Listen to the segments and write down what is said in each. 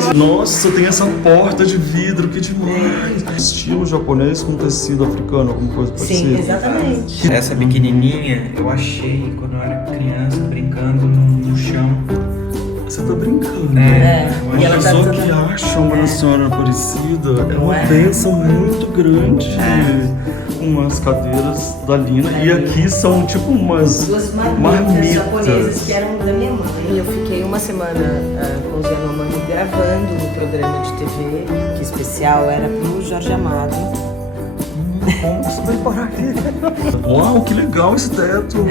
gente! Nossa, tem essa porta de vidro, que demais! Estilo japonês com tecido africano, alguma coisa parecida. Sim, exatamente. Essa pequenininha eu achei quando eu era criança, brincando no chão. Você tá brincando? Eu E ela acho tá Só toda... que acha uma Nossa Senhora Aparecida é uma é? bênção muito grande. Umas cadeiras da Lina. E aqui são tipo umas Duas marmitas marmitas. japonesas que eram da minha mãe. Eu fiquei uma semana com os Yanomami gravando no programa de TV, que especial era pro Jorge Amado. Nossa, vai parar aqui. Uau, que legal esse teto.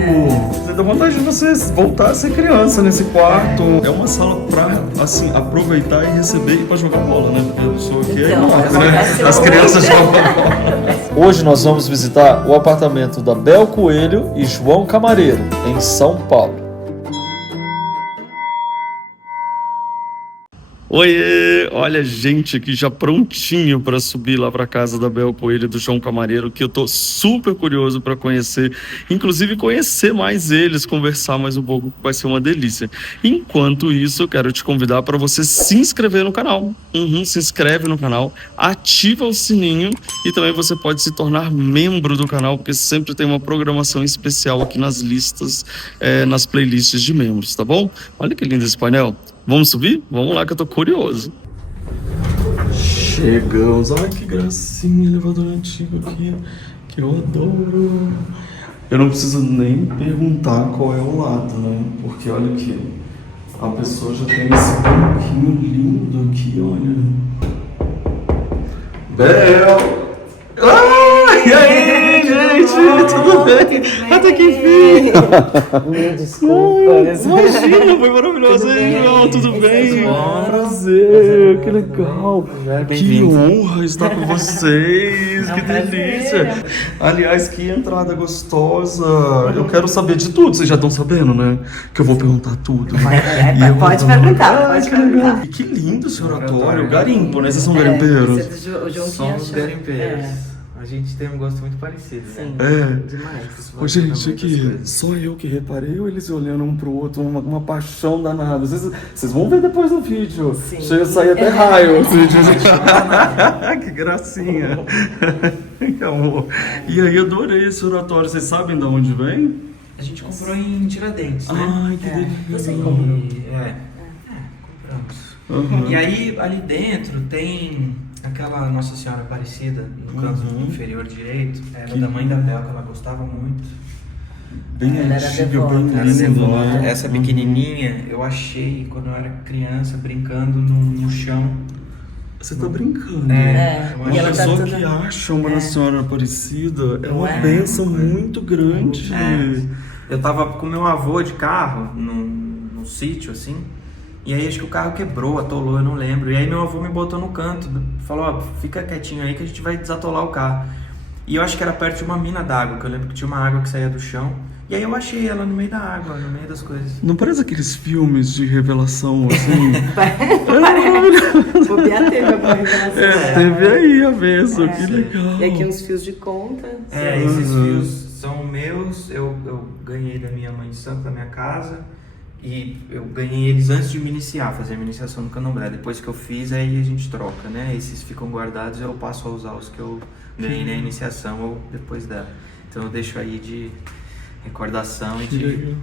Dá vontade de você voltar a ser criança nesse quarto. É uma sala pra, assim, aproveitar e receber e pra jogar bola, né? Porque a pessoa aqui é Então, enorme, né? acontece As hoje. crianças jogam bola. Hoje nós vamos visitar o apartamento da Bel Coelho e João Camareiro, em São Paulo. Oiê! Olha, gente aqui já prontinho para subir lá para casa da Bel Coelho e do João Camareiro, que eu tô super curioso para conhecer, inclusive conhecer mais eles, conversar mais um pouco, que vai ser uma delícia. Enquanto isso, eu quero te convidar para você se inscrever no canal. Se inscreve no canal, ativa o sininho e também você pode se tornar membro do canal, porque sempre tem uma programação especial aqui nas listas, nas playlists de membros, tá bom? Olha que lindo esse painel. Vamos subir? Vamos lá que eu tô curioso. Chegamos. Ai, que gracinha, elevador antigo aqui, que eu adoro. Eu não preciso nem perguntar qual é o lado, né? Porque olha aqui, a pessoa já tem esse banquinho lindo aqui, olha. Bel! Ah, e aí, gente? Tudo bem? Até que enfim! Desculpa. Imagina, foi maravilhoso. Aí, João, tudo bem? Prazer, que legal. Que honra estar com vocês, que delícia. Aliás, que entrada gostosa. Eu quero saber de tudo, vocês já estão sabendo, né? Que eu vou perguntar tudo. Pode perguntar, pode perguntar. E que lindo esse oratório. Garimpo, né? Vocês são garimpeiros? O João Somos Quinha garimpeiros. A gente tem um gosto muito parecido, né? Sim, demais. Ô, gente, aqui, só eu que reparei ou eles olhando um pro outro, uma paixão danada? Vocês vão ver depois no vídeo. Sim. Chega a sair até raio esse vídeo. Que gracinha. Que amor. E aí, adorei esse oratório. Vocês sabem de onde vem? A gente comprou em Tiradentes, né? Ai, que delícia. Você comprou? Compramos. E aí, ali dentro tem aquela Nossa Senhora Aparecida, no canto inferior direito. Era da mãe da Bel, que ela gostava muito. Bem Ela era antiga, devota. bem Era linda, devota. né? Essa pequenininha eu achei quando eu era criança, brincando no chão. Você tá brincando. Eu E Uma ela tá pessoa toda... que acha uma Nossa Senhora Aparecida é uma É. bênção muito grande. Eu tava com meu avô de carro num sítio, assim. E aí acho que o carro quebrou, atolou, eu não lembro. E aí meu avô me botou no canto, falou, ó, fica quietinho aí que a gente vai desatolar o carro. E eu acho que era perto de uma mina d'água, que eu lembro que tinha uma água que saía do chão. E aí eu achei ela no meio da água, no meio das coisas. Não parece aqueles filmes de revelação, assim? Bobear teve alguma revelação. Teve aí a bênção, que sei. legal. E aqui uns fios de conta. Esses fios são meus, eu ganhei da minha mãe de santo, da minha casa. E eu ganhei eles antes de me iniciar, fazer a minha iniciação no candomblé. Depois que eu fiz, aí a gente troca, né? Esses ficam guardados e eu passo a usar os que eu ganhei na iniciação ou depois dela. Então eu deixo aí de recordação e de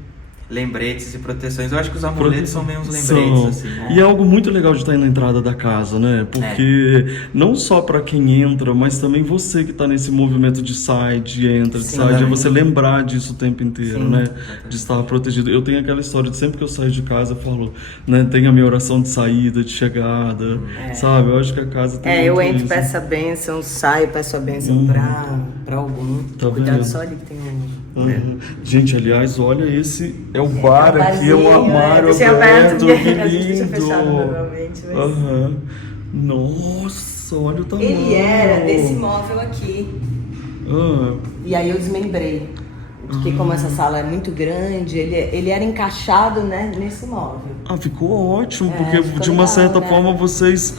lembretes e proteções. Eu acho que os amuletos são meio uns lembretes, assim. E é algo muito legal de estar aí na entrada da casa, né? Porque não só para quem entra, mas também você que tá nesse movimento de sai, de entra, de sai, é você lembrar disso o tempo inteiro, né? De estar protegido. Eu tenho aquela história de sempre que eu saio de casa, eu falo, né? Tem a minha oração de saída, de chegada, sabe? Eu acho que a casa tem Eu muito entro, isso. peço a bênção, saio, peço a bênção pra algum. Tá Cuidado vendo? só ali que tem um... Gente, aliás, olha, esse é o bar aqui, é barzinho, o armário deixei aberto, aberto, que a gente deixa lindo. fechado normalmente, mas... Nossa, olha o tamanho. Ele era desse móvel aqui. E aí eu desmembrei. Porque como essa sala é muito grande, ele era encaixado, né, nesse móvel. Ficou ótimo, porque ficou de uma legal, certa né? forma vocês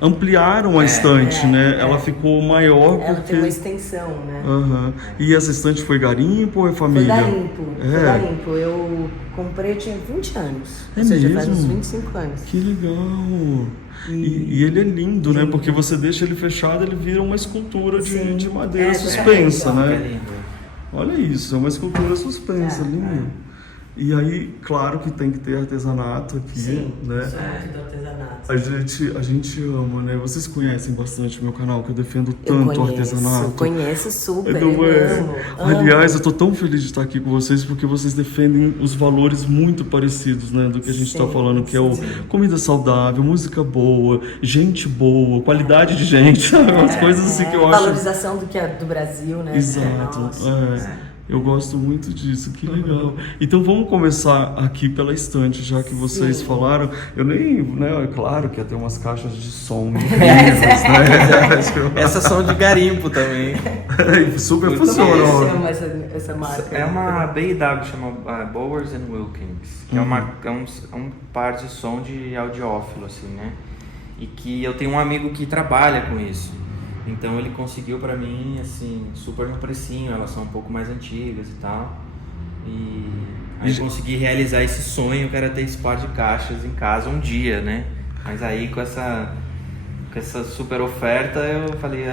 ampliaram a estante, né? Ela ficou maior Ela porque... tem uma extensão, né? Aham. E essa estante foi garimpo ou é família? Foi garimpo. Eu comprei, eu tinha 20 anos. É ou seja, faz mesmo? uns 25 anos. Que legal! E ele é lindo, né? Porque você deixa ele fechado, ele vira uma escultura de madeira suspensa, É né? lindo. Olha isso, é uma escultura suspensa, linda. E aí, claro que tem que ter artesanato aqui, Sim, né? sou muito do artesanato. A gente ama, né? Vocês conhecem bastante o meu canal, que eu defendo tanto o artesanato. Eu conheço super, Não eu é? amo. Aliás, eu tô tão feliz de estar aqui com vocês porque vocês defendem os valores muito parecidos, né, do que a gente está falando, que é o comida saudável, música boa, gente boa, qualidade de gente, sabe? Umas coisas assim que eu acho. Valorização do que é do Brasil, né? Exato. Nossa. Eu gosto muito disso, que legal. Então vamos começar aqui pela estante, já que vocês falaram. Eu nem, né, é claro que ia ter umas caixas de som incríveis, né? Essas são de garimpo também. Super Como é que funcionam. chama essa marca? É uma B&W, chama Bowers & Wilkins, que é um par de som de audiófilo, assim, né? E que eu tenho um amigo que trabalha com isso. Então ele conseguiu pra mim, assim, super no precinho, elas são um pouco mais antigas e tal. E aí consegui realizar esse sonho, que era ter esse par de caixas em casa um dia, né? Mas aí com essa super oferta eu falei,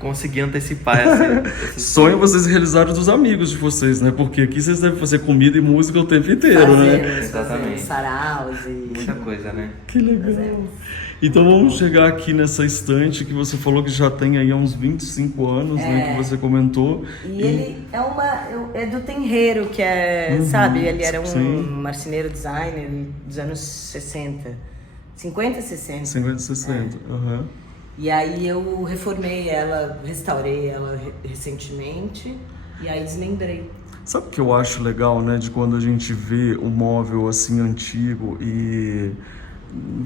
consegui antecipar esse Sonho vocês realizaram dos amigos de vocês, né? Porque aqui vocês devem fazer comida e música o tempo inteiro, né? Exatamente. Saraus e... Muita coisa, né? Que legal. Então vamos chegar aqui nessa estante que você falou que já tem aí há uns 25 anos, né? Que você comentou. E ele é do Tenreiro, que é, sabe? Ele era um marceneiro designer dos anos 60. 50, 60. 50, 60. E aí eu reformei ela, restaurei ela recentemente e aí desmembrei. Sabe o que eu acho legal, né? De quando a gente vê o móvel assim antigo e...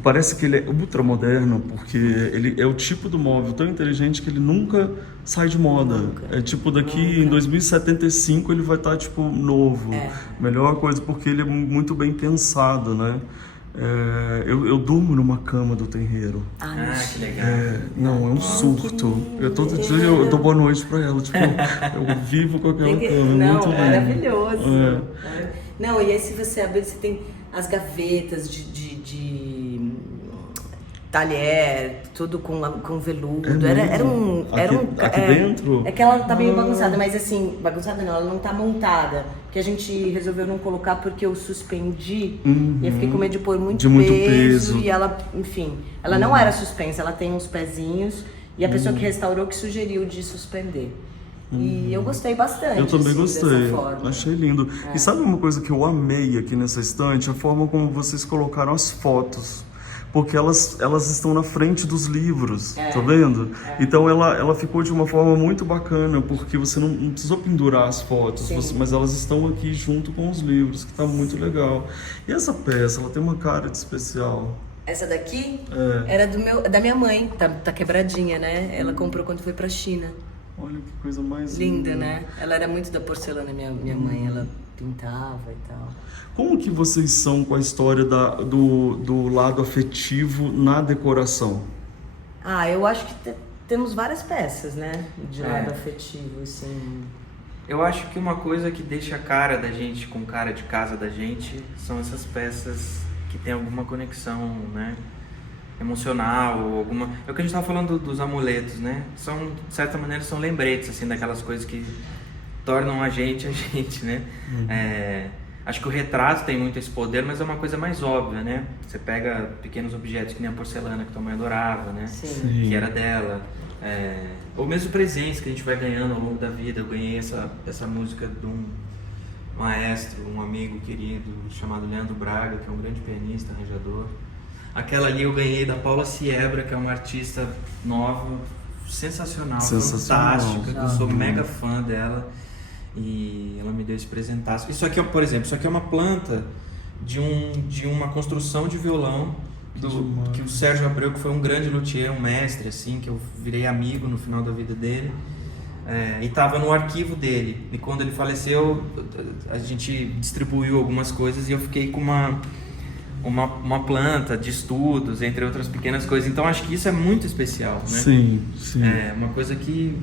Parece que ele é ultramoderno, porque ele é o tipo do móvel tão inteligente que ele nunca sai de moda. É tipo, daqui em 2075 ele vai estar tipo novo. Melhor coisa, porque ele é muito bem pensado, né? Eu durmo numa cama do Tenreiro. Que legal. Não, é um surto. Todo dia eu dou boa noite pra ela. Tipo, eu vivo com aquela cama. Não, muito maravilhoso. Não, e aí se você abrir, você tem as gavetas de talher, tudo com veludo. Aqui dentro? É que ela tá meio bagunçada, mas assim, bagunçada não, ela não tá montada. Que a gente resolveu não colocar porque eu suspendi e eu fiquei com medo de pôr muito peso. E ela, enfim, ela não era suspensa, ela tem uns pezinhos e a pessoa que restaurou que sugeriu de suspender. E eu gostei bastante. Eu também assim, gostei, dessa forma. achei lindo. E sabe uma coisa que eu amei aqui nessa estante? A forma como vocês colocaram as fotos. Porque elas estão na frente dos livros, tá vendo? Então ela ficou de uma forma muito bacana, porque você não precisou pendurar as fotos, mas elas estão aqui junto com os livros, que tá muito legal. E essa peça, ela tem uma cara de especial. Essa daqui era da minha mãe, tá quebradinha, né? Ela comprou quando foi pra China. Olha que coisa mais linda, né? Ela era muito da porcelana, minha mãe, ela pintava e tal. Como que vocês são com a história do lado afetivo na decoração? Eu acho que temos várias peças, né? De lado afetivo, assim. Eu acho que uma coisa que deixa a cara da gente com cara de casa da gente são essas peças que tem alguma conexão, né? Emocional ou alguma... É o que a gente estava falando dos amuletos, né? São, de certa maneira, são lembretes, assim, daquelas coisas que tornam a gente, né? Acho que o retrato tem muito esse poder, mas é uma coisa mais óbvia, né? Você pega pequenos objetos que nem a porcelana que tua mãe adorava, né? Sim. Que era dela. Ou mesmo presentes que a gente vai ganhando ao longo da vida. Eu ganhei essa música de um maestro, um amigo querido chamado Leandro Braga, que é um grande pianista, arranjador. Aquela ali eu ganhei da Paula Siebra, que é uma artista nova, sensacional. Fantástica, que eu sou mega fã dela. E ela me deu esse presentaço. Isso aqui, por exemplo, isso aqui é uma planta de uma construção de violão que o Sérgio Abreu, que foi um grande luthier, um mestre, assim, que eu virei amigo no final da vida dele. E estava no arquivo dele. E quando ele faleceu, a gente distribuiu algumas coisas e eu fiquei com uma planta de estudos, entre outras pequenas coisas. Então acho que isso é muito especial, né? Sim, sim. É uma coisa que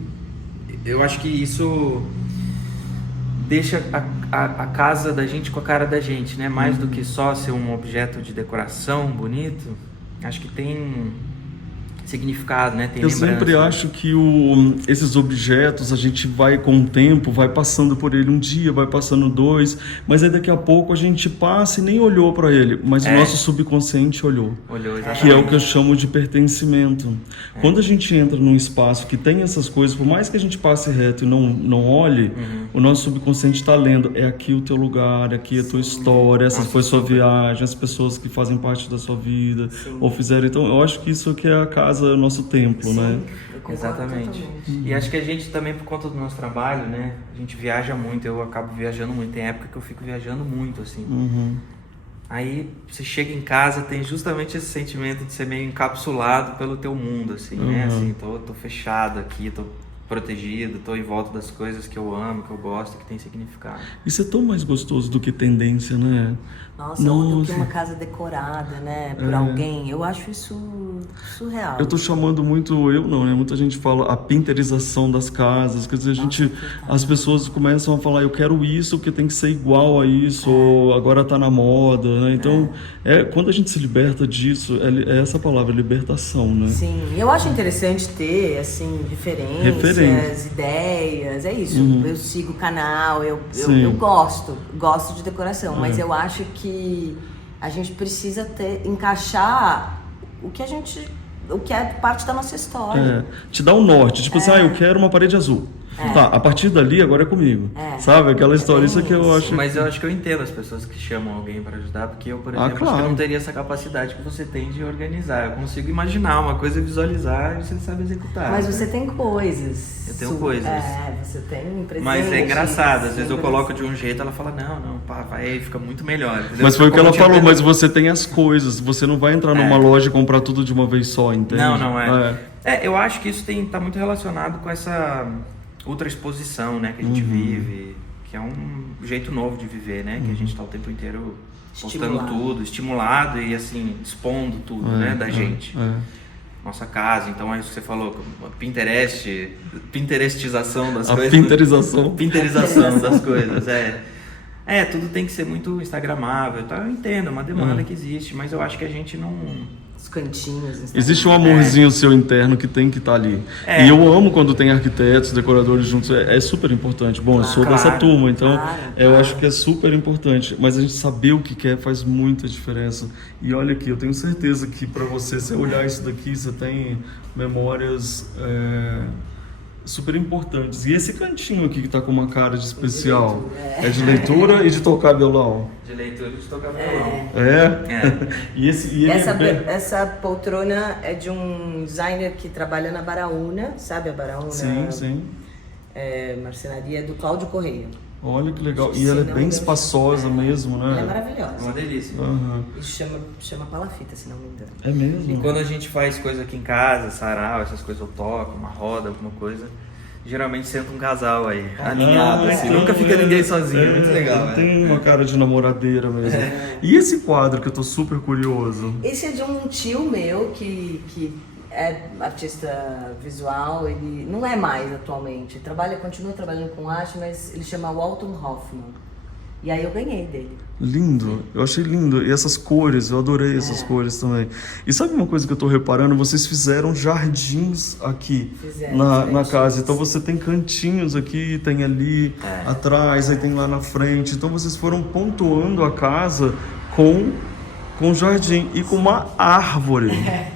eu acho que isso deixa a casa da gente com a cara da gente, né? Mais do que só ser um objeto de decoração bonito, acho que tem significado, né? Tem Eu lembrança. sempre acho que esses objetos, a gente vai com o tempo, vai passando por ele um dia, vai passando 2, mas aí daqui a pouco a gente passa e nem olhou para ele, mas o nosso subconsciente olhou. Olhou, exatamente. Que é o que eu chamo de pertencimento. Quando a gente entra num espaço que tem essas coisas, por mais que a gente passe reto e não olhe, o nosso subconsciente está lendo, é aqui o teu lugar, aqui a tua história, essa foi sua viagem, as pessoas que fazem parte da sua vida, ou fizeram. Então eu acho que isso aqui é a casa, é o nosso templo, né? Exatamente. E acho que a gente também, por conta do nosso trabalho, né? A gente viaja muito, eu acabo viajando muito. Tem época que eu fico viajando muito, assim. Aí você chega em casa, tem justamente esse sentimento de ser meio encapsulado pelo teu mundo, assim, né? Assim, tô fechado aqui, tô protegido, tô em volta das coisas que eu amo, que eu gosto, que tem significado. Isso é tão mais gostoso do que tendência, né? Nossa, ou do que uma casa decorada, né? Por alguém. Eu acho isso surreal. Eu tô chamando muito, né? Muita gente fala a pinterização das casas, quer dizer, as pessoas começam a falar, eu quero isso, que tem que ser igual a isso, ou agora tá na moda, né? Então, quando a gente se liberta disso, é essa palavra, libertação, né? Sim, eu acho interessante ter, assim, referências, ideias, é isso. Eu sigo o canal, eu gosto de decoração, mas eu acho que a gente precisa encaixar o que é parte da nossa história. Te dá um norte, tipo assim, eu quero uma parede azul. Tá, a partir dali agora é comigo. Sabe? Aquela história, isso que eu acho. Mas eu acho que eu entendo as pessoas que chamam alguém para ajudar, porque eu, por exemplo, acho que eu não teria essa capacidade que você tem de organizar. Eu consigo imaginar uma coisa, visualizar e você sabe executar. Mas você tem coisas. Eu tenho coisas. Você tem presente. Mas é engraçado, às vezes eu coloco de um jeito, ela fala, não, pá, vai, fica muito melhor. Entendeu? Mas foi o que ela falou, mas você tem as coisas, você não vai entrar numa loja e comprar tudo de uma vez só, entende? Não é. Eu acho que isso tá muito relacionado com essa ultra exposição, né, que a gente vive, que é um jeito novo de viver, né, que a gente tá o tempo inteiro postando tudo, estimulado e assim, expondo tudo, né, da gente. Nossa casa, então é isso que você falou, pinterestização das coisas. Pinterização das coisas, tudo tem que ser muito instagramável, tá? Eu entendo, é uma demanda que existe, mas eu acho que a gente não... Os cantinhos. Existe um amorzinho seu interno que tem que estar ali. E eu amo quando tem arquitetos, decoradores juntos, é super importante. Bom, eu sou dessa turma, então eu acho que é super importante. Mas a gente saber o que quer faz muita diferença. E olha aqui, eu tenho certeza que para você, se olhar isso daqui, você tem memórias super importantes. E esse cantinho aqui que tá com uma cara de especial, é de leitura e de tocar violão? De leitura e de tocar violão. E essa poltrona é de um designer que trabalha na Baraúna, sabe a Baraúna? Sim. Marcenaria do Cláudio Correia. Olha que legal. E ela é bem espaçosa mesmo, né? Ela é maravilhosa. Uma delícia. Isso chama palafita, se não me engano. É mesmo? E quando a gente faz coisa aqui em casa, sarau, essas coisas eu toco, uma roda, alguma coisa, geralmente senta um casal aí, alinhado, assim. Nunca fica ninguém sozinho, é muito legal. Tem uma cara de namoradeira mesmo. E esse quadro que eu tô super curioso? Esse é de um tio meu que é artista visual, ele não é mais atualmente, continua trabalhando com arte, mas ele chama Walton Hoffman. E aí eu ganhei dele. Lindo, eu achei lindo. E essas cores, eu adorei essas cores também. E sabe uma coisa que eu tô reparando? Vocês fizeram jardins aqui na casa. Então você tem cantinhos aqui, tem ali atrás, aí tem lá na frente. Então vocês foram pontuando a casa com jardim e com uma árvore.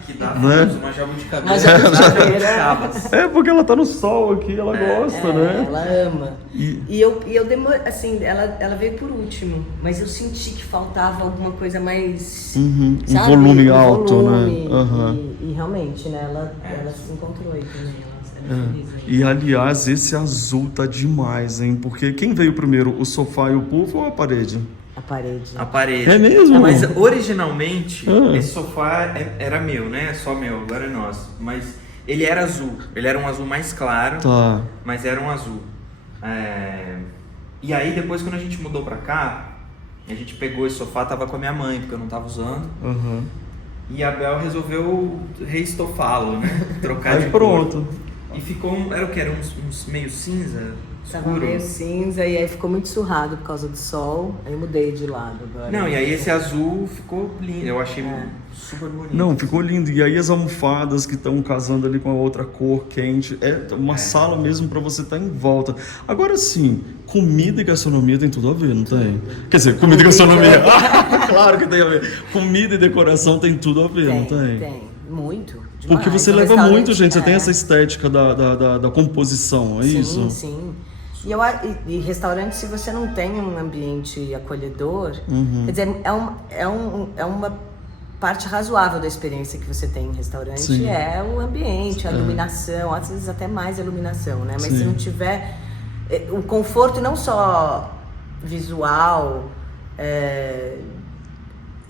Que dá uma jabuticabeira. Uma jabuticabeira. Porque ela tá no sol aqui, ela gosta, né? Ela ama. E eu demorei, assim, ela veio por último, mas eu senti que faltava alguma coisa mais, sabe? Um volume alto, né? E realmente, né? Ela se encontrou aí também. Ela feliz, né? E aliás, esse azul tá demais, hein? Porque quem veio primeiro, o sofá e o puff ou a parede? A parede. É mesmo? Mas originalmente, esse sofá era meu, né? Só meu, agora é nosso. Mas ele era azul. Ele era um azul mais claro, mas era um azul. E aí depois, quando a gente mudou pra cá, E a gente pegou esse sofá, tava com a minha mãe, porque eu não tava usando. Uhum. E a Bel resolveu reestofá-lo, né? Trocar Aí de pronto. cor. E ficou, era o que? Era uns meio cinza? Tava Escuro? meio cinza e aí ficou muito surrado por causa do sol. Aí eu mudei de lado agora. Não, e aí esse azul ficou lindo. Eu achei super bonito. Não, ficou lindo. E aí as almofadas que estão casando ali com a outra cor quente. É uma sala mesmo para você estar em volta. Agora sim, comida e gastronomia tem tudo a ver, não tem? Quer dizer, comida e gastronomia. Claro que tem a ver. Comida e decoração tem tudo a ver, não tem? Tem, muito. Demais. Porque você Um leva restaurante- muito, gente. Você tem essa estética da composição, é isso? Sim. E restaurante, se você não tem um ambiente acolhedor, quer dizer, é uma parte razoável da experiência que você tem em restaurante, Sim. é o ambiente, a iluminação, às vezes até mais a iluminação, né? Mas Sim. se não tiver o conforto não só visual,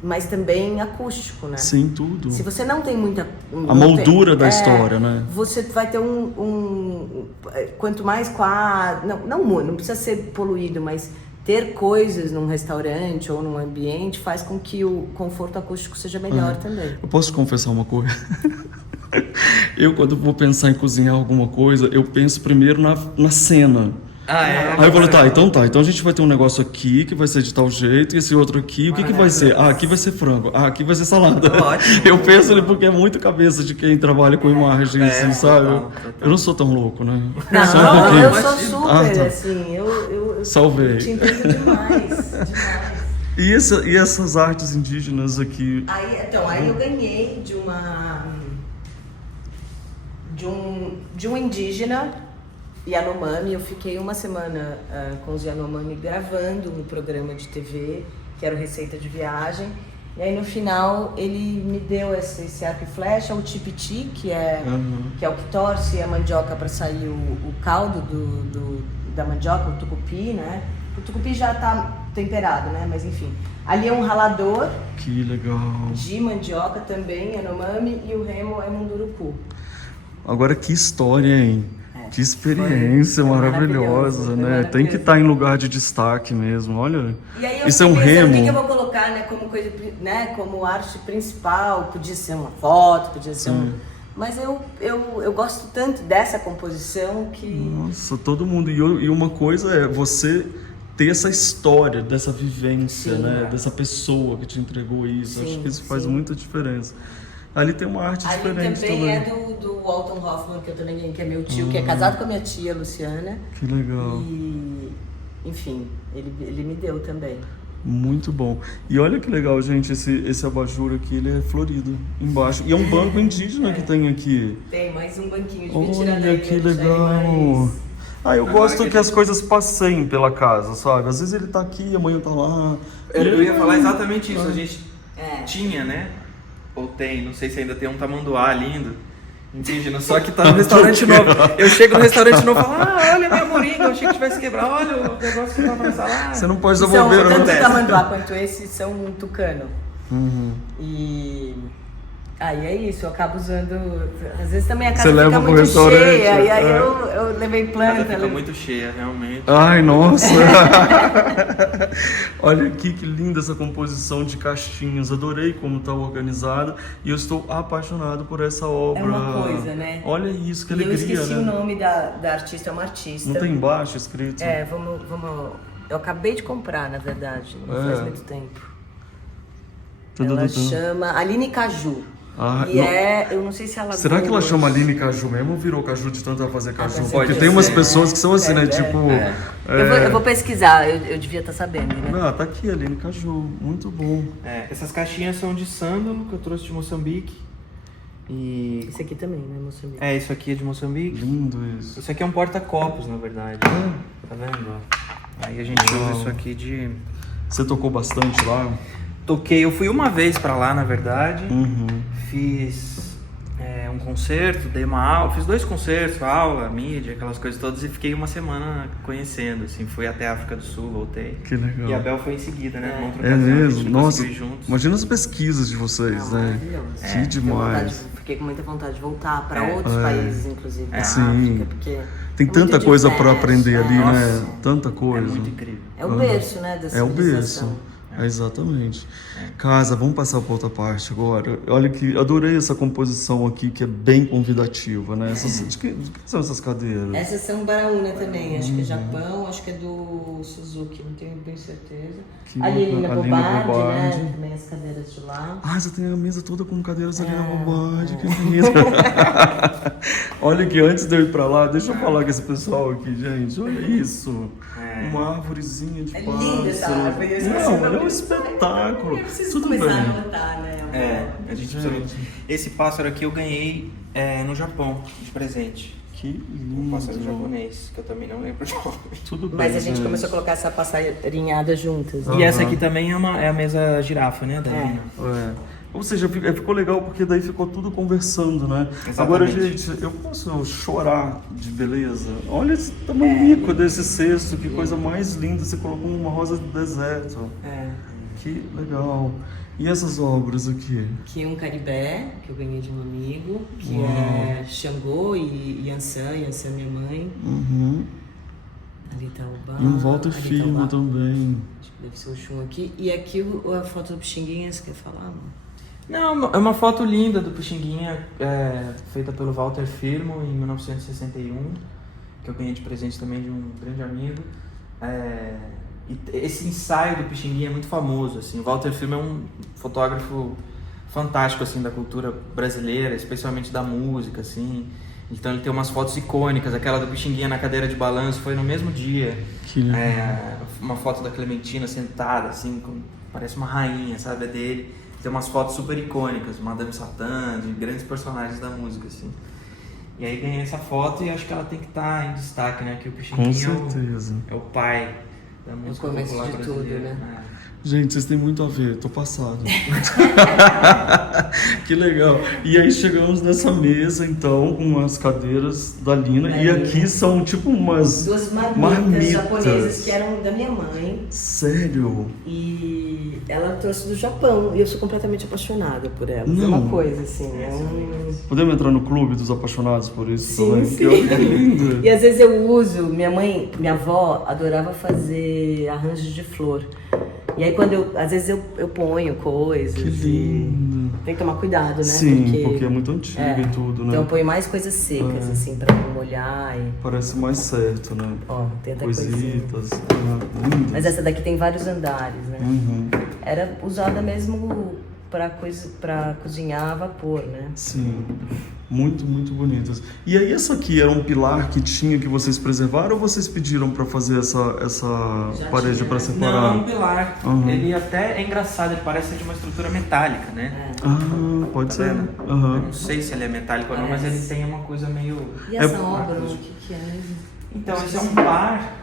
mas também acústico, né? Sim, tudo. Se você não tem muita... A moldura da história, né? Você vai ter quanto mais quadro... Não precisa ser poluído, mas ter coisas num restaurante ou num ambiente faz com que o conforto acústico seja melhor também. Eu posso te confessar uma coisa? Eu, quando vou pensar em cozinhar alguma coisa, eu penso primeiro na cena. Aí eu falo, então a gente vai ter um negócio aqui que vai ser de tal jeito, e esse outro aqui, o que vai ser? Ah, aqui vai ser frango, aqui vai ser salada. Ótimo. Eu penso ali porque é muito cabeça de quem trabalha com imagem, assim, sabe? total. Eu não sou tão louco, né? Não, Só um pouquinho. eu sou super, tá. assim, eu Salvei. te entendo demais. E essas artes indígenas aqui? Aí eu ganhei de um indígena Yanomami. Eu fiquei uma semana com os Yanomami gravando um programa de TV, que era o Receita de Viagem. E aí no final ele me deu esse arco e flecha, o tipiti, que é o que torce a mandioca para sair o caldo da mandioca, o tucupi, né? O tucupi já tá temperado, né? Mas enfim. Ali é um ralador Que legal. de mandioca também, Yanomami, e o remo é munduruku. Agora que história, hein? Que experiência maravilhosa, né? Tem que estar em lugar de destaque mesmo, olha. E aí eu Isso é um fiquei pensando, remo. o que eu vou colocar, né, como coisa, né, como arte principal? Podia ser uma foto, podia ser Mas eu gosto tanto dessa composição que... Nossa, todo mundo. E uma coisa é você ter essa história, dessa vivência, né? Dessa pessoa que te entregou isso. Acho que isso faz muita diferença. Ali tem uma arte diferente também. É do Walton Hoffman, que eu também ganhei, que é meu tio, que é casado com a minha tia, Luciana. Que legal. E, enfim, ele me deu também. Muito bom. E olha que legal, gente, esse abajur aqui, ele é florido embaixo. E é um banco indígena que tem aqui. Tem mais um banquinho de tirar Olha daí, que pra deixar ele legal. mais... Eu gosto que as coisas passeiem pela casa, sabe? Às vezes ele tá aqui, amanhã tá lá. Eu ia falar exatamente isso. A gente É. tinha, né? Ou tem, não sei se ainda tem um tamanduá lindo, indígena, só que tá no restaurante novo. Eu chego no restaurante novo e falo, olha a minha moringa, eu achei que tivesse quebrado, olha o negócio que tava na salada. Você não pode dar São, bobeira, tanto não. o tamanduá quanto esse são um tucano. E aí é isso, eu acabo usando. Às vezes também a casa Você leva fica pro muito restaurante, cheia, e aí é. eu levei A casa planta. fica muito cheia, realmente. Ai, nossa! Olha aqui que linda essa composição de caixinhas. Adorei como está organizada e eu estou apaixonado por essa obra. É uma coisa, né? Olha isso, que E eu alegria, esqueci né? o nome da artista, é uma artista. Não tem embaixo escrito? Vamos. Eu acabei de comprar, na verdade, não faz muito tempo. Ela chama Aline Caju. Eu não sei se ela... Será que ela chama Aline Caju mesmo ou virou Caju de tanto ela fazer caju? pode Porque ser, tem umas pessoas que são assim, né? Tipo... Eu vou pesquisar, eu devia estar sabendo, né? Não, tá aqui, Aline Caju. Muito bom. Essas caixinhas são de sândalo, que eu trouxe de Moçambique. E... Esse aqui também, né, Moçambique? isso aqui é de Moçambique. Lindo isso. Isso aqui é um porta-copos, na verdade. Tá vendo? Aí a gente usa isso aqui de... Você tocou bastante lá? Toquei, eu fui uma vez pra lá, na verdade. Fiz um concerto, dei uma aula, fiz 2 concertos, aula, mídia, aquelas coisas todas, e fiquei uma semana conhecendo, assim, fui até a África do Sul, voltei. Que legal. E a Bel foi em seguida, né? Numa outra É ocasião, a mesmo? gente Nossa, conseguiu ir juntos. imagina as pesquisas de vocês, né? Maravilhoso. Que demais. Fiquei com muita vontade de voltar para outros países, inclusive, da Sim. África, porque... Tem é tanta muito coisa para diverso, aprender ali, né? Nossa. Tanta É coisa. muito incrível. É o berço, né, da É o civilização. berço. Exatamente. Casa, vamos passar para outra parte agora. Olha que adorei essa composição aqui, que é bem convidativa, né? De que são essas cadeiras? Essas são Baraúna também, acho que é Japão, acho que é do Suzuki, não tenho bem certeza. A Lina Bobardi, né? Também as cadeiras de lá. Você tem a mesa toda com cadeiras ali na Bobardi, que lindo. Olha que antes de eu ir pra lá, deixa eu falar com esse pessoal aqui, gente. Olha isso. Uma árvorezinha de pássaro. Linda essa árvore. Não, é um espetáculo. Eu preciso Tudo começar bem. a notar, né? A gente esse pássaro aqui eu ganhei no Japão, de presente. Que Um lindo. pássaro japonês, que eu também não lembro de nome. Tudo bem, Mas a gente começou a colocar essa passarinhada juntas. E essa aqui também é a mesa girafa, né, da Lina? Ou seja, ficou legal porque daí ficou tudo conversando, né? Exatamente. Agora, gente, eu posso chorar de beleza? Olha esse tamanho desse cesto, que coisa mais linda. Você colocou uma rosa do deserto. Que legal. E essas obras aqui? Aqui um caribé, que eu ganhei de um amigo, que é Xangô e Yansan. Yansan é minha mãe. Ali tá o bar. E um Walter ali tá o Filho bar. também. Acho que deve ser o Chum aqui. E aqui a foto do Pixinguinha, você quer falar, amor? Não, é uma foto linda do Pixinguinha, feita pelo Walter Firmo em 1961, que eu ganhei de presente também de um grande amigo. E esse ensaio do Pixinguinha é muito famoso, assim. O Walter Firmo é um fotógrafo fantástico, assim, da cultura brasileira, especialmente da música, assim. Então ele tem umas fotos icônicas, aquela do Pixinguinha na cadeira de balanço foi no mesmo dia. Que lindo. Uma foto da Clementina sentada, assim, parece uma rainha, sabe, é dele. Tem umas fotos super icônicas, Madame Satã, de grandes personagens da música, assim. E aí ganhei essa foto e acho que ela tem que estar em destaque, né? Que o Pixinguinha Com certeza. é o pai da música começo popular de brasileira. tudo, né? Gente, vocês têm muito a ver, tô passado. Que legal. E aí chegamos nessa mesa, então, com as cadeiras da Lina. E aqui são tipo umas duas marmitas japonesas que eram da minha mãe. Sério? E ela trouxe do Japão. E eu sou completamente apaixonada por elas. Não. É uma coisa, assim. Podemos entrar no clube dos apaixonados por isso Sim, também? sim. Que olha que lindo. E às vezes eu uso, minha avó adorava fazer arranjos de flor. E aí às vezes eu ponho coisas. Que lindo. Tem que tomar cuidado, né? Sim, porque é muito antigo e tudo, né? Então eu ponho mais coisas secas, assim, pra não molhar. Parece mais certo, né? Ó, tem até coisinha. Coisitas. Lindas. Mas essa daqui tem vários andares, né? Uhum. Era usada mesmo pra cozinhar a vapor, né? Sim, muito, muito bonitas. E aí essa aqui era um pilar que tinha que vocês preservaram ou vocês pediram para fazer essa parede para separar? Não, é um pilar. Ele até é engraçado, ele parece ser de uma estrutura metálica, né? Pode ser. Vendo? Eu não sei se ele é metálico ou não, mas ele tem uma coisa meio... E essa obra, o que é? Então, esse é um bar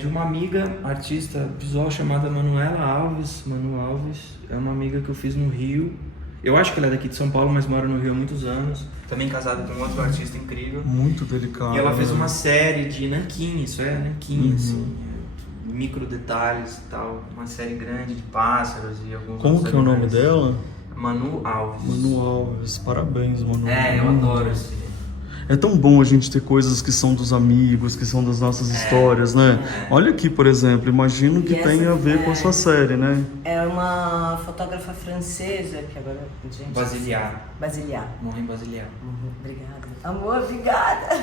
de uma amiga artista visual chamada Manuela Alves. Manu Alves é uma amiga que eu fiz no Rio. Eu acho que ela é daqui de São Paulo, mas mora no Rio há muitos anos. Também casada com outro artista incrível. Muito delicado. E ela fez uma série de nanquim, isso é nanquim, assim, micro detalhes e tal. Uma série grande de pássaros e alguns Como outros que é o nome animais. dela? Manu Alves. Manu Alves, parabéns, Manu. Eu adoro esse. É tão bom a gente ter coisas que são dos amigos, que são das nossas histórias, né? Olha aqui, por exemplo, imagino que tem a ver com a sua série, né? É uma fotógrafa francesa, que agora... Gente, Basiliá. Morre em Basiliá. Obrigada. Amor, obrigada.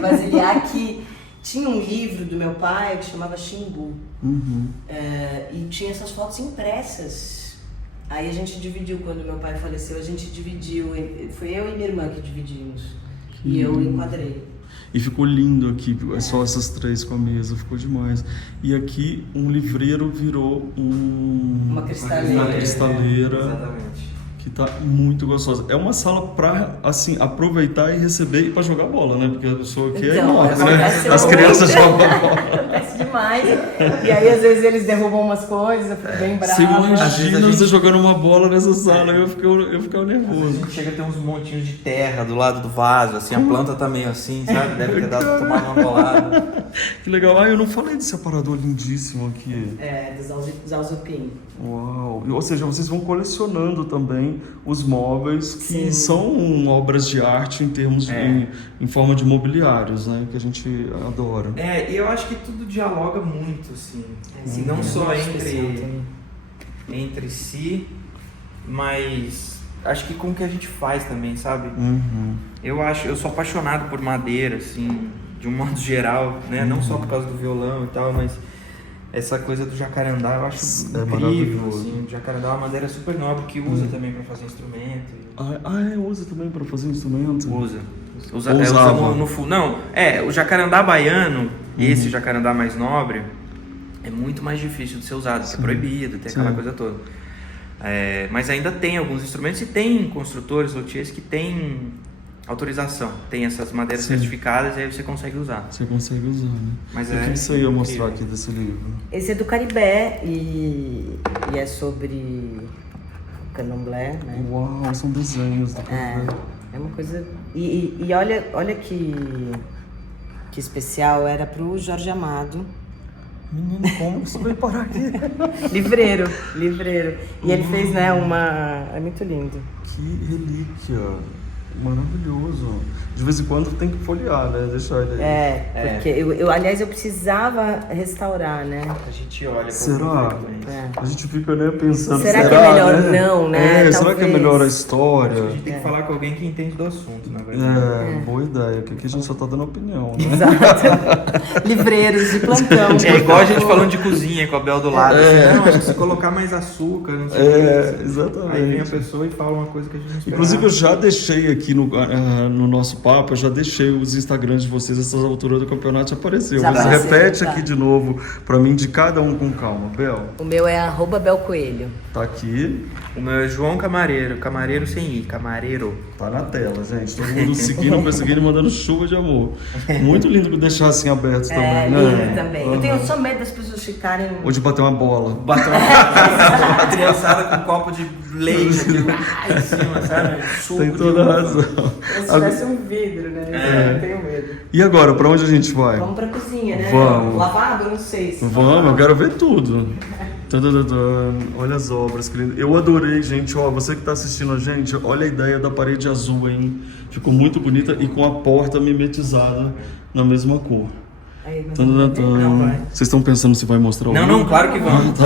Basiliá, que tinha um livro do meu pai que chamava Xingu. E tinha essas fotos impressas. Aí a gente dividiu, quando meu pai faleceu, a gente dividiu. Foi eu e minha irmã que dividimos. E eu enquadrei. E ficou lindo aqui, só essas três com a mesa, ficou demais. E aqui um livreiro virou uma cristaleira. Exatamente. Que tá muito gostosa. É uma sala pra, assim, aproveitar e receber e pra jogar bola, né? Porque a pessoa aqui é enorme, né? As crianças jogam bola. Acontece demais. E aí, às vezes, eles derrubam umas coisas, eu fico bem brava. Você imagina você jogando uma bola nessa sala, eu ficava nervoso. A gente chega a ter uns montinhos de terra do lado do vaso, assim, a planta tá meio assim, sabe? Deve ter tomado uma bolada. Que legal. Eu não falei desse aparador lindíssimo aqui. Do Zalzupin. Uau! Ou seja, vocês vão colecionando também os móveis que são obras de arte em termos em forma de mobiliários, né? Que a gente adora. E eu acho que tudo dialoga muito, assim. Não só entre entre si, mas acho que com o que a gente faz também, sabe? Eu sou apaixonado por madeira, assim, de um modo geral, né? Não só por causa do violão e tal, mas essa coisa do jacarandá eu acho incrível, assim. O jacarandá é uma madeira super nobre que usa também para fazer instrumento. Usa também para fazer instrumento? Usa Não, o jacarandá baiano, esse jacarandá mais nobre, é muito mais difícil de ser usado, é proibido, tem aquela coisa toda. Mas ainda tem alguns instrumentos e tem construtores, luthiers que têm autorização, tem essas madeiras certificadas e aí você consegue usar. Você consegue usar, né? Mas o que você ia mostrar aqui desse livro? Esse é do Caribé e é sobre candomblé, né? Uau, são desenhos do Caribé. É uma coisa... E olha que especial, era pro Jorge Amado. Menino, como você veio parar aqui? Livreiro. E ele fez, né, é muito lindo. Que relíquia, maravilhoso. De vez em quando tem que folhear, né, deixar ele aí. Porque aliás, eu precisava restaurar, né? A gente olha... Será? A gente fica, né, pensando... Será que é melhor não, né? Será que é melhor a história? A gente tem que falar com alguém que entende do assunto, na verdade. Boa ideia, porque aqui a gente só tá dando opinião, né? Exato. Livreiros de plantão. É igual a gente falando de cozinha com a Bel do lado. Assim, não, acho que se colocar mais açúcar, não sei o que. Exatamente. Aí vem a pessoa e fala uma coisa que a gente não esperava. Inclusive, eu já deixei aqui no nosso papo, eu já deixei os Instagrams de vocês, essas alturas do campeonato já apareceu. Mas repete aqui de novo pra mim, de cada um com calma, Bel. O meu é @belcoelho. Tá aqui. O meu é João Camareiro, Camareiro sem I, Camareiro. Tá na tela, gente. Todo mundo seguindo, perseguindo e mandando chuva de amor. Muito lindo deixar assim aberto também, né? Lindo também. Eu tenho só medo das pessoas ficarem... Ou de bater uma bola. A criançada com um copo de leite aqui em cima, sabe? Suco. Tem toda a razão. Se tivesse um vidro, né? Eu tenho medo. E agora, pra onde a gente vai? Vamos pra cozinha, né? Vamos. Lavabo, eu não sei. Vamos, eu quero ver tudo. Olha as obras, que lindo. Eu adorei, gente. Ó, você que tá assistindo a gente, olha a ideia da parede azul, hein? Ficou muito bonita e com a porta mimetizada na mesma cor. Vocês estão pensando se vai mostrar o livro? Não, claro que vamos.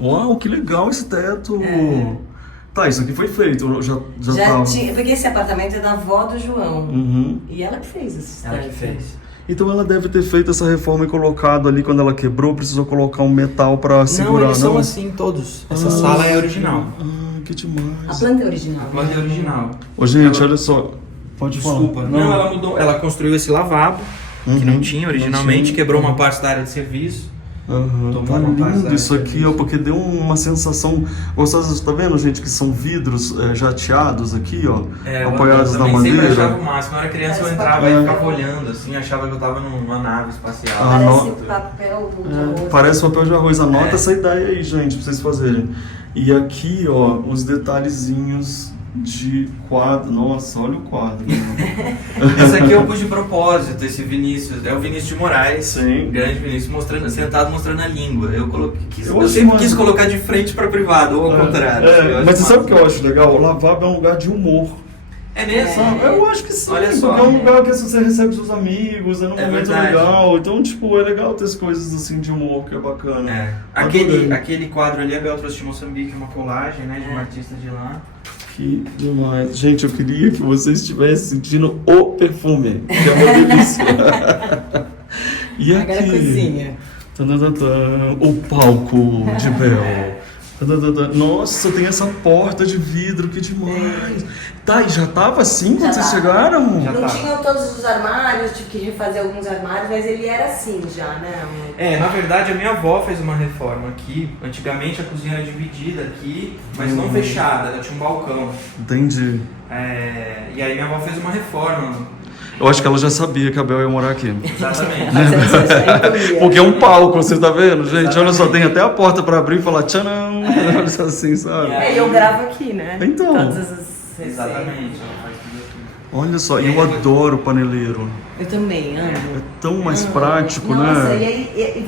Uau, que legal esse teto. Tá, isso aqui foi feito, já tava. Porque esse apartamento é da avó do João. E ela que fez esse teto. Ela que fez. Então ela deve ter feito essa reforma e colocado ali, quando ela quebrou, precisou colocar um metal pra segurar, não? Eles são assim todos. Essa sala é original. Que demais. A planta é original. A planta é original. Ô, gente, olha só. Pode falar. Desculpa. Não, ela mudou. Ela construiu esse lavabo, que não tinha originalmente, quebrou uma parte da área de serviço. Tá lindo isso aqui, ó, porque deu uma sensação gostosa. Tá vendo, gente, que são vidros jateados aqui, ó, apoiados na madeira. Eu achava o máximo. Quando eu era criança eu entrava e ficava olhando, assim, achava que eu tava numa nave espacial. Parece papel de arroz. Parece papel de arroz. Anota essa ideia aí, gente, pra vocês fazerem. E aqui, ó, os detalhezinhos de quadro. Nossa, olha o quadro. Esse aqui eu pus de propósito, esse Vinícius. É o Vinícius de Moraes. Sim. Grande Vinícius, sentado mostrando a língua. Eu sempre quis colocar de frente para privado, ou ao contrário. Mas você sabe o que eu acho legal? O lavabo é um lugar de humor. É mesmo? Eu acho que sim. Olha só. Porque é um lugar que você recebe seus amigos, é num momento verdade. legal. Então, tipo, é legal ter as coisas assim de humor, que é bacana. Aquele quadro ali é Bel trouxe de Moçambique, uma colagem, né, de um artista de lá. Que demais. Gente, eu queria que vocês estivessem sentindo o perfume, que é uma delícia. E aqui, agora a cozinha. O palco de Bel. Nossa, tem essa porta de vidro, que demais. Tá, e já tava assim quando vocês chegaram? Não tinham todos os armários, tive que refazer alguns armários, mas ele era assim já, né? Na verdade a minha avó fez uma reforma aqui. Antigamente a cozinha era dividida aqui, mas não fechada, ela tinha um balcão. Entendi. E aí minha avó fez uma reforma. Eu acho que ela já sabia que a Bel ia morar aqui. Exatamente. Porque é um palco, você tá vendo, gente? Exatamente. Olha só, tem até a porta pra abrir e falar tchanão, assim, sabe? E eu gravo aqui, né? Então. Todas as receitas. Exatamente, ela faz tudo aqui. Olha só, eu adoro paneleiro. Eu também amo. É tão mais prático, Nossa, né? E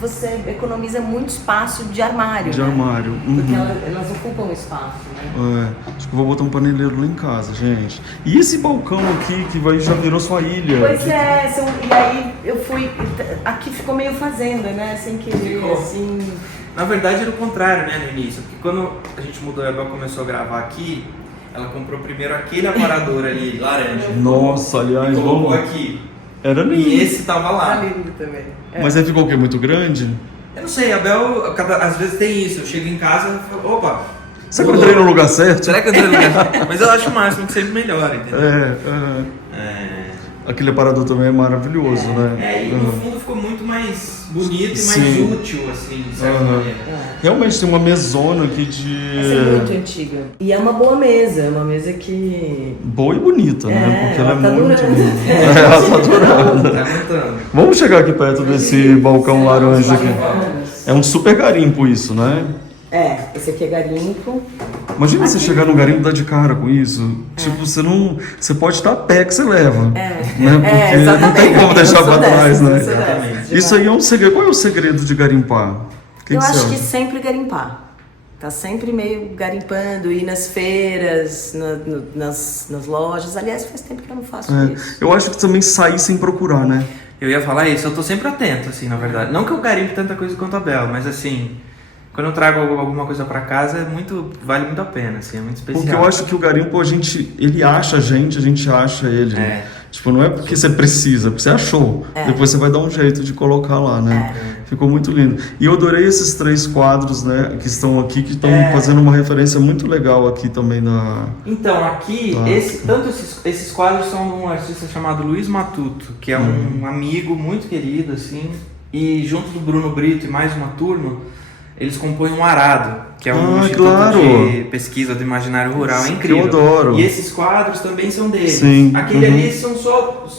você economiza muito espaço de armário. De armário. Porque elas ocupam espaço, né? Acho que eu vou botar um paneleiro lá em casa, gente. E esse balcão aqui, que já virou sua ilha? Pois e aí eu fui... Aqui ficou meio fazenda, né? Sem querer, assim... Na verdade era o contrário, né, no início. Porque quando a gente mudou e a Bel começou a gravar aqui, ela comprou primeiro aquele aparador ali, laranja. Nossa, aliás, e colocou aqui. Era lindo. E esse tava lá. Tá lindo também. Mas aí ficou o quê? Muito grande? Eu não sei, a Bel, às vezes tem isso. Eu chego em casa e falo, opa, Será que eu entrei no lugar certo? será que eu entrei no lugar? Mas eu acho o máximo que sempre melhora, entendeu? Aquele aparador também é maravilhoso, né? E no fundo ficou muito mais bonito e Sim. mais útil, assim, de certa maneira. Realmente tem uma mesona aqui de... Essa é muito antiga. E é uma boa mesa, é uma mesa que... Boa e bonita, né? Porque ela é tá muito durando. bonita. Ela tá durando. Tá aumentando. Vamos chegar aqui perto desse balcão laranja aqui. É um super garimpo isso, né? Esse aqui é garimpo. Imagina você chegar num garimpo e dar de cara com isso. Tipo, você não... Você pode estar a pé que você leva. Né? Porque não tem como deixar pra trás, né? Isso aí é um segredo. Qual é o segredo de garimpar? Eu acho que sempre garimpar. Tá sempre meio garimpando, ir nas feiras, nas lojas. Aliás, faz tempo que eu não faço isso. Eu acho que também sair sem procurar, né? Eu ia falar isso, eu tô sempre atento, assim, na verdade. Não que eu garimpe tanta coisa quanto a Bel, mas assim... Quando eu trago alguma coisa pra casa, vale muito a pena, assim, é muito especial. Porque eu acho que o garimpo, ele acha a gente acha ele. Né? Tipo, não é porque você precisa, porque você achou. Depois você vai dar um jeito de colocar lá, né? Ficou muito lindo. E eu adorei esses 3 quadros, né, que estão aqui, que estão fazendo uma referência muito legal aqui também na... Então, aqui, esses quadros são de um artista chamado Luiz Matuto, que é um amigo muito querido, assim, e junto do Bruno Brito e mais uma turma, eles compõem um arado, que é um instituto de pesquisa do imaginário rural, é incrível. Eu adoro. E esses quadros também são dele. Sim. Ali são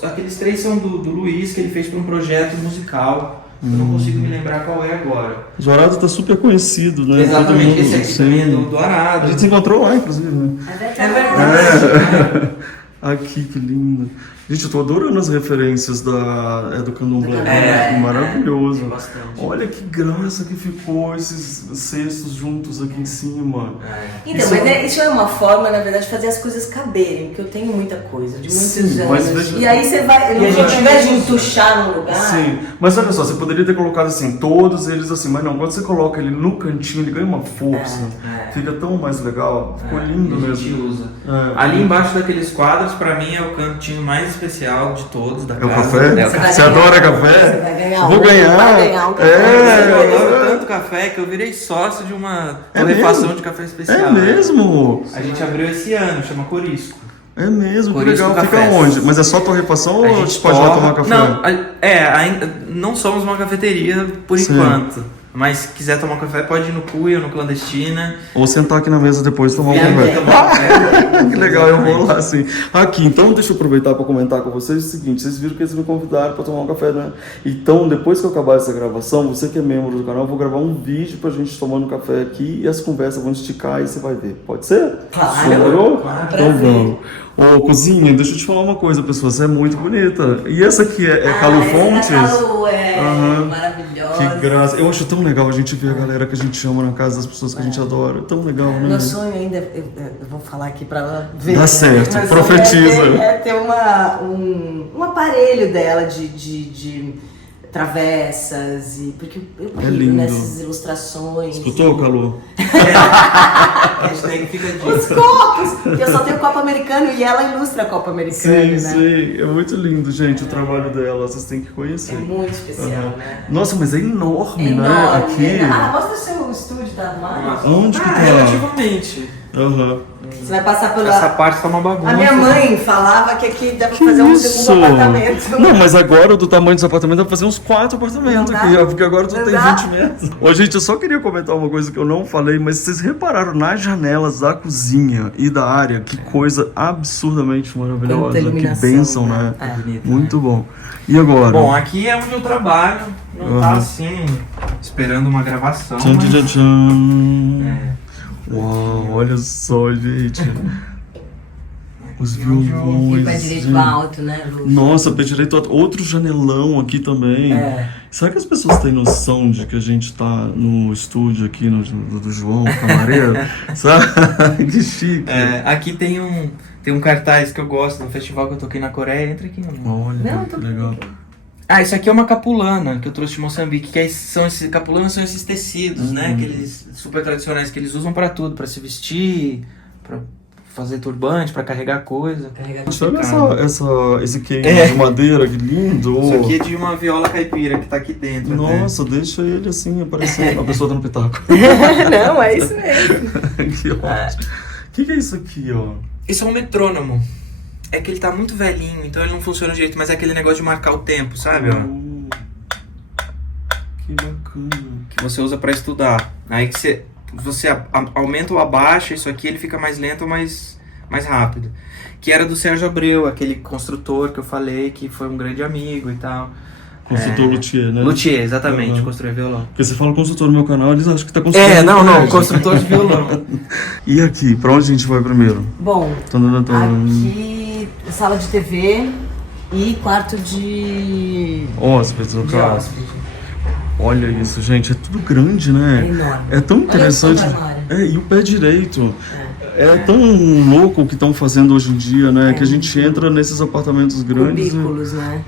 aqueles 3 são do Luiz, que ele fez para um projeto musical. Eu não consigo me lembrar qual é agora. O Arado tá super conhecido, né? Exatamente, esse aqui também é do Arado. A gente se encontrou lá, inclusive, né? É verdade. Aqui, que lindo. Gente, eu tô adorando as referências do Candomblé. Maravilhoso. Bastante. Olha que graça que ficou esses cestos juntos aqui em cima. Então, isso é uma forma, na verdade, de fazer as coisas caberem, porque eu tenho muita coisa, de muitos anos. E aí você vai, ao invés de entuchar num lugar... Sim, mas olha só, você poderia ter colocado assim, todos eles assim, mas não, quando você coloca ele no cantinho, ele ganha uma força. Fica tão mais legal, ficou lindo mesmo. A gente usa. Ali embaixo daqueles quadros, pra mim, é o cantinho mais especial de todos da casa. É o café? Você adora café? Você vai ganhar Vou ganhar. Vai ganhar um café. Eu adoro tanto café que eu virei sócio de uma torrefação de café especial. É mesmo? A gente abriu esse ano, chama Corisco. É mesmo, que Corisco legal. Fica Cafés. onde? Mas é só torrefação ou a gente pode ir lá tomar café? Não, ainda não somos uma cafeteria por enquanto. Mas se quiser tomar café, pode ir no Cuia ou no Clandestina. Ou sentar aqui na mesa depois e tomar um café. Que legal, eu vou lá assim. Aqui, então deixa eu aproveitar para comentar com vocês o seguinte: vocês viram que eles me convidaram para tomar um café, né? Então, depois que eu acabar essa gravação, você que é membro do canal, eu vou gravar um vídeo pra gente tomando café aqui e as conversas vão esticar e você vai ver. Pode ser? Claro. Então vamos. Ô, Cozinha, deixa eu te falar uma coisa, pessoal. Você é muito bonita. E essa aqui é Calu Fontes? Calu, maravilhosa. Que graça. Eu acho tão legal a gente ver a galera que a gente ama na casa das pessoas que a gente adora. Tão legal, né? Meu sonho ainda, eu vou falar aqui pra ela ver. Dá certo, Meu sonho profetiza. É ter um aparelho dela de travessas, porque eu É lindo. nessas ilustrações. Escutou, Calu? A gente tem que ficar Os copos! Porque eu só tenho copo americano e ela ilustra copo americano, Sim, né? sim. É muito lindo, gente, o trabalho dela. Vocês têm que conhecer. É muito especial, né? Nossa, mas é enorme, Enorme, né? Aqui. Mostra o seu estúdio da Mari. Onde que tá? relativamente. Aham. Você vai passar pela... Essa parte tá uma bagunça. A minha mãe falava que aqui dá pra fazer um segundo apartamento. Não, mas agora do tamanho desse apartamento dá pra fazer uns 4 apartamentos Não aqui, dá? ó, porque agora tudo Não tem dá? 20 metros. Ô, gente, eu só queria comentar uma coisa que eu não falei, mas vocês repararam nas janelas da cozinha e da área, que coisa absurdamente maravilhosa. Quanta Que iluminação, bênção, né? né? É. Bonito, Muito bom. E agora? Bom, aqui é onde eu trabalho. Não tá assim, esperando uma gravação. Tchan, mas... tchan, tchan. É. Uau, olha só, gente. Os E violões. pé direito gente. alto, né, Lu? Nossa, pé direito alto. Outro janelão aqui também. É. Será que as pessoas têm noção de que a gente tá no estúdio aqui do João Camareiro? Sabe? Que chique. Aqui tem um cartaz que eu gosto no festival que eu toquei na Coreia. Entra aqui, mano. Olha, Não, que tô- legal. Ah, isso aqui é uma capulana que eu trouxe de Moçambique, que capulanas são esses tecidos, né? Aqueles super tradicionais que eles usam pra tudo, pra se vestir, pra fazer turbante, pra carregar coisa. Olha esse queijo de madeira, que lindo! Isso aqui é de uma viola caipira que tá aqui dentro. Nossa, deixa ele assim aparecer. A pessoa dando pitaco. Não, é isso mesmo. Que ótimo. O que é isso aqui, ó? Isso é um metrônomo. É que ele tá muito velhinho, então ele não funciona direito, mas é aquele negócio de marcar o tempo, sabe? Que bacana. Que você usa pra estudar. Aí que você aumenta ou abaixa isso aqui, ele fica mais lento ou mais rápido. Que era do Sérgio Abreu, aquele construtor que eu falei, que foi um grande amigo e tal. Construtor luthier, né? Luthier, exatamente, construir violão. Porque você fala construtor no meu canal, eles acham que tá construindo. Não, construtor de violão. E aqui, pra onde a gente vai primeiro? Bom, aqui, sala de TV e quarto de... hóspedes, no caso. Olha isso, gente, é tudo grande, né? É enorme. É tão interessante. E o pé direito. É tão louco o que estão fazendo hoje em dia, né? Que a gente entra nesses apartamentos grandes. Cubículos, né?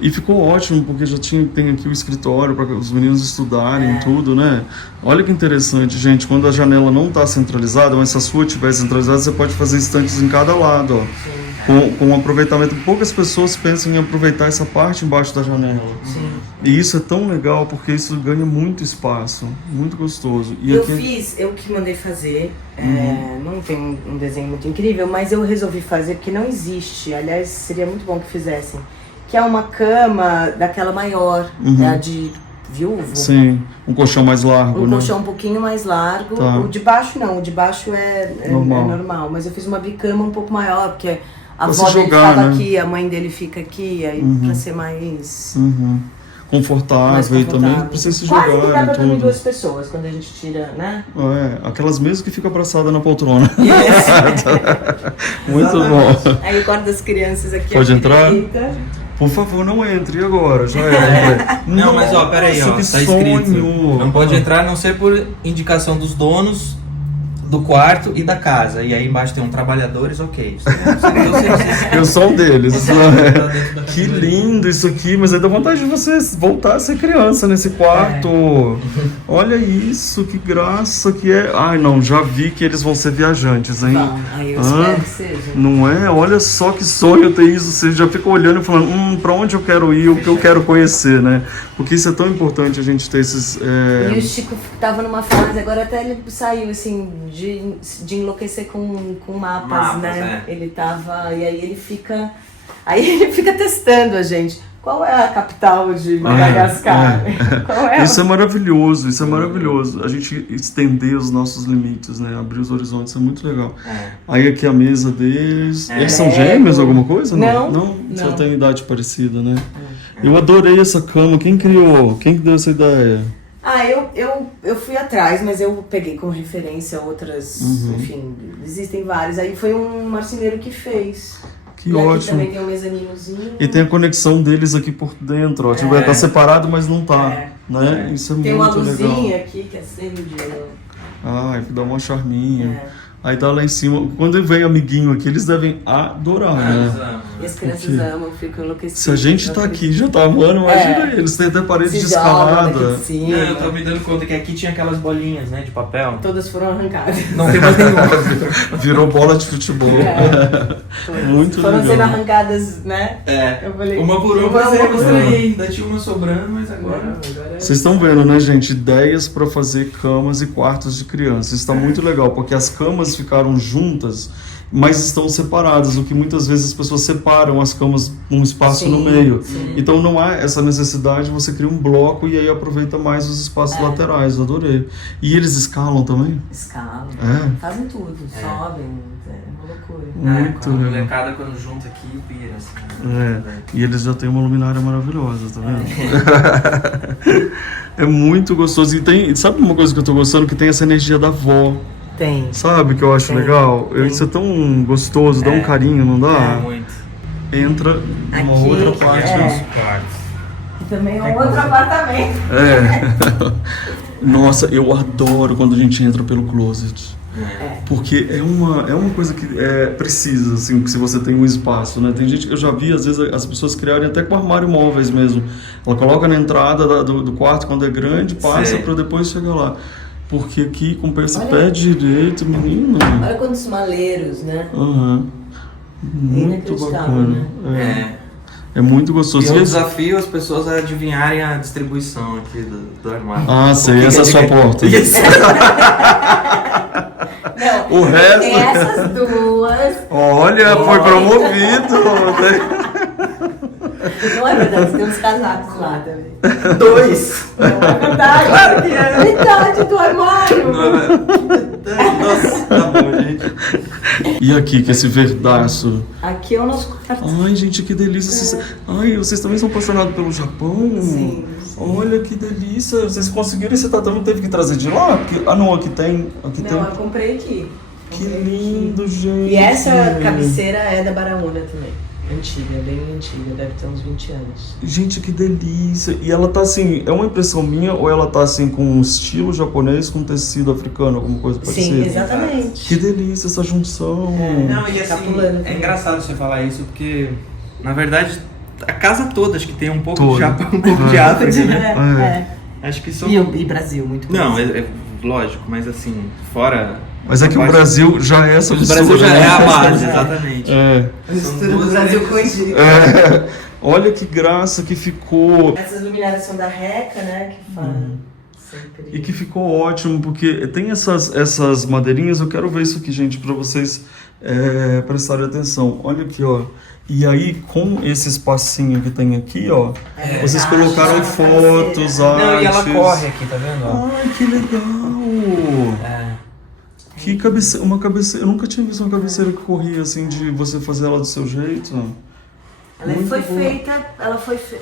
E ficou ótimo, porque já tem aqui o escritório para os meninos estudarem tudo, né? Olha que interessante, gente. Quando a janela não está centralizada, mas se a sua estiver centralizada, você pode fazer estantes em cada lado, ó. Com um aproveitamento. Poucas pessoas pensam em aproveitar essa parte embaixo da janela. Sim. E isso é tão legal, porque isso ganha muito espaço. Muito gostoso. E eu que mandei fazer. Não tem um desenho muito incrível, mas eu resolvi fazer porque não existe. Aliás, seria muito bom que fizessem. Que é uma cama daquela maior, de viúvo. Sim, um colchão mais largo, Um colchão um pouquinho mais largo. Tá. O de baixo não, o de baixo é normal. Mas eu fiz uma bicama um pouco maior, porque a avó dele ficava aqui, a mãe dele fica aqui, aí pra ser mais... Confortável e também precisa se jogar. Quase que dá pra dormir tudo. 2 pessoas quando a gente tira, né? Aquelas mesas que ficam abraçadas na poltrona. Muito bom. Aí o quarto das crianças aqui. Pode entrar? Por favor, não entre. E agora? Já entra. Não, mas ó, peraí, ó. Que Tá sonho. escrito. Não pode entrar a não ser por indicação dos donos do quarto e da casa. E aí embaixo tem trabalhadores, ok. Eu sou um deles. Que lindo isso aqui, mas aí dá vontade de você voltar a ser criança nesse quarto. Olha isso, que graça que é. Ai, não, já vi que eles vão ser viajantes, hein? Aí eu espero que seja. Não é? Olha só que sonho ter isso. Você já fica olhando e falando, pra onde eu quero ir, o que eu quero conhecer, né? Porque isso é tão importante a gente ter esses... E o Chico tava numa fase, agora até ele saiu, assim, de enlouquecer com mapas, né? Ele tava... E aí ele fica... testando a gente. Qual é a capital de Madagascar? Qual é? Isso é maravilhoso, isso é maravilhoso. A gente estender os nossos limites, né? Abrir os horizontes, é muito legal. Aí aqui a mesa deles. Eles são gêmeos, alguma coisa? Não. Só tem idade parecida, né? Eu adorei essa cama. Quem criou? Quem deu essa ideia? Eu fui atrás, mas eu peguei como referência outras, enfim, existem vários. Aí foi um marceneiro que fez. Que ótimo. Aqui também tem um mezaninozinho. E tem a conexão deles aqui por dentro, ó. Tipo, tá separado, mas não tá, né? Isso é muito legal. Tem uma luzinha aqui que acende. Dá uma charminha. Aí tá lá em cima. Quando vem amiguinho aqui, eles devem adorar, né? E as crianças amam, ficam enlouquecidas. Se a gente tá aqui já tá amando, imagina eles. Tem até parede de escalada. Eu tô me dando conta que aqui tinha aquelas bolinhas, né, de papel. Todas foram arrancadas. Não tem mais nenhuma. Virou bola de futebol. Muito legal. Foram sendo arrancadas, né? Eu falei, uma por uma, mas eu mostrei. Ainda tinha uma sobrando, mas agora... Vocês estão vendo, né, gente? Ideias pra fazer camas e quartos de criança. Isso tá muito legal, porque as camas ficaram juntas, mas estão separadas, o que muitas vezes as pessoas separam as camas num espaço no meio. Então não há essa necessidade, você cria um bloco e aí aproveita mais os espaços laterais. Eu adorei. E eles escalam também? Escalam. Fazem tudo, sobem. É uma loucura. Muito legal. A molecada quando junta aqui pira, assim. E eles já têm uma luminária maravilhosa, tá vendo? É muito gostoso. E sabe uma coisa que eu tô gostando? Que tem essa energia da avó. Tem. Sabe que eu acho legal? Isso é tão gostoso, dá um carinho, não dá? Muito. Entra uma outra parte dos quartos. E também é um outro apartamento. Nossa, eu adoro quando a gente entra pelo closet. Porque é uma coisa que precisa, assim, se você tem um espaço, né? Tem gente que eu já vi, às vezes, as pessoas criarem até com armário móveis mesmo. Ela coloca na entrada do quarto quando é grande, passa para depois chegar lá. Porque aqui, com esse pé direito, menina... Olha quantos maleiros, né? Muito bacana. Né? É muito gostoso. E o desafio as pessoas a adivinharem a distribuição aqui do armário. Ah, sei, essa é a sua porta. Isso. Não, O resto... tem essas duas. Olha, foi promovido. Não é verdade, tem uns casacos lá também. 2. Não é verdade. Claro que é. Metade do armário. Nossa, tá bom, gente. E aqui, que esse verdaço. Aqui é o nosso quarto. Ai, gente, que delícia. Ai, vocês também são apaixonados pelo Japão? Sim. Olha que delícia. Vocês conseguiram esse tatame, não teve que trazer de lá? Não, aqui tem. Aqui tem. Não, eu comprei aqui. Que lindo, gente. E essa cabeceira é da Baraúna também. Antiga, bem antiga, deve ter uns 20 anos. Gente, que delícia. E ela tá assim, é uma impressão minha ou ela tá assim com um estilo japonês com tecido africano, alguma coisa parecida? Sim, exatamente. Que delícia essa junção. Não, e assim, é engraçado você falar isso porque, na verdade, a casa toda acho que tem um pouco de Japão, um pouco de África, né? Acho que são... E Brasil, muito Não, Brasil. lógico, mas assim, fora... Mas é que o Brasil já é essa O mistura. Brasil já né? é a base, exatamente. Mistura do Brasil com o Egito. Olha que graça que ficou. Essas luminárias são da Reca, né? Que fala sempre. E que ficou ótimo, porque tem essas madeirinhas. Eu quero ver isso aqui, gente, para vocês prestarem atenção. Olha aqui, ó. E aí, com esse espacinho que tem aqui, ó, vocês colocaram fotos, artes. Não, e ela corre aqui, tá vendo? Ó? Ai, que legal! Que cabeceira, uma cabeceira. Eu nunca tinha visto uma cabeceira que corria assim, de você fazer ela do seu jeito. Ela foi feita,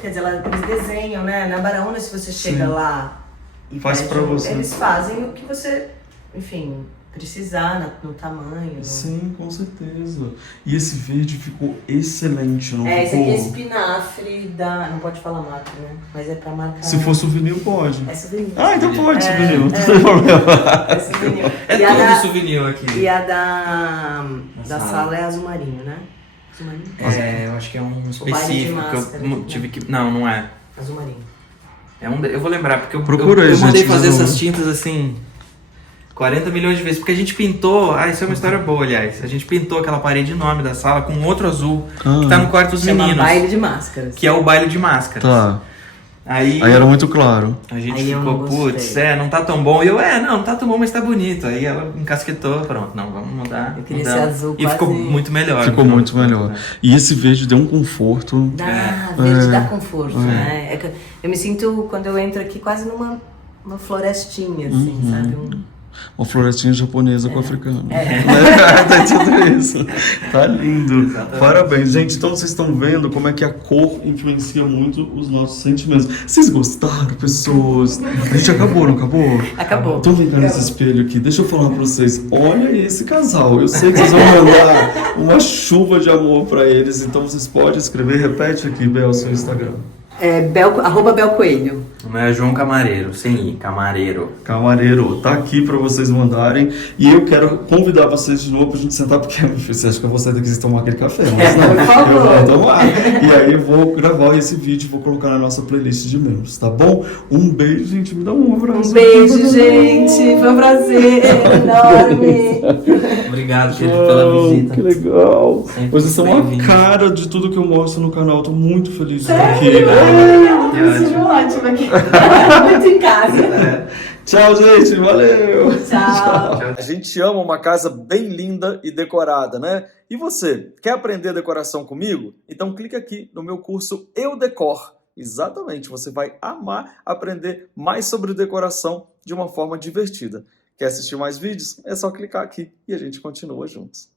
quer dizer, eles desenham, né? Na Baraúna, se você chega lá e faz pra você. Eles fazem o que você, enfim, precisar no tamanho. Sim, com certeza. E esse verde ficou excelente, não ficou? Esse aqui é espinafre não pode falar marca, né? Mas é pra marcar. Se for souvenir, pode. É souvenir. Ah, então pode, souvenir, não tem problema. É souvenir. É todo souvenir aqui. E a da sala é azul marinho, né? Azul marinho? Eu acho que é um baile de específico máscara, que eu tive que... Não é. Azul marinho. Eu vou lembrar, porque eu Procurei, mandei gente, fazer não. essas tintas assim 40 milhões de vezes, porque a gente pintou, isso é uma história boa, aliás, a gente pintou aquela parede enorme da sala com outro azul, que tá no quarto dos Chama meninos, baile de máscaras. que é o baile de máscaras. Tá. Aí era muito claro. a gente Aí eu ficou, não gostei. putz, não tá tão bom. E eu, não tá tão bom, mas tá bonito. Aí ela encasquetou, pronto, não, vamos mudar. Eu queria mudamos. ser azul E ficou quase- muito melhor. Ficou no muito final das melhor. contas, né? E esse verde deu um conforto. Verde dá conforto, né? É que eu me sinto, quando eu entro aqui, quase numa florestinha, assim, sabe? Uma florestinha japonesa com africano. Tem tudo isso. Tá lindo. Exatamente. Parabéns, gente. Então vocês estão vendo como é que a cor influencia muito os nossos sentimentos. Vocês gostaram, pessoas? A gente acabou, não acabou? Acabou. Então vem cá nesse espelho aqui. Deixa eu falar pra vocês. Olha esse casal. Eu sei que vocês vão mandar uma chuva de amor pra eles. Então vocês podem escrever. Repete aqui, Bel, seu Instagram. @belcoelho. O meu é João Camareiro, sem I, Camareiro. Camareiro, tá aqui pra vocês mandarem. E eu quero convidar vocês de novo pra gente sentar, porque você acha que eu vou sair daqui e tomar aquele café, mas não, por favor. eu vou tomar. E aí eu vou gravar esse vídeo e vou colocar na nossa playlist de membros, tá bom? Um beijo, gente, me dá um abraço. Um beijo, gente. Foi um prazer enorme. Obrigado, querido, pela visita. Que legal. Sempre Vocês são a bem-vindo. cara de tudo que eu mostro no canal. Tô muito feliz de estar aqui. Eu me sinto ótima aqui. Muito em casa. Tchau, gente. Valeu. Tchau. A gente ama uma casa bem linda e decorada, né? E você, quer aprender decoração comigo? Então clica aqui no meu curso Eu Decor. Exatamente, você vai amar aprender mais sobre decoração de uma forma divertida. Quer assistir mais vídeos? É só clicar aqui e a gente continua juntos.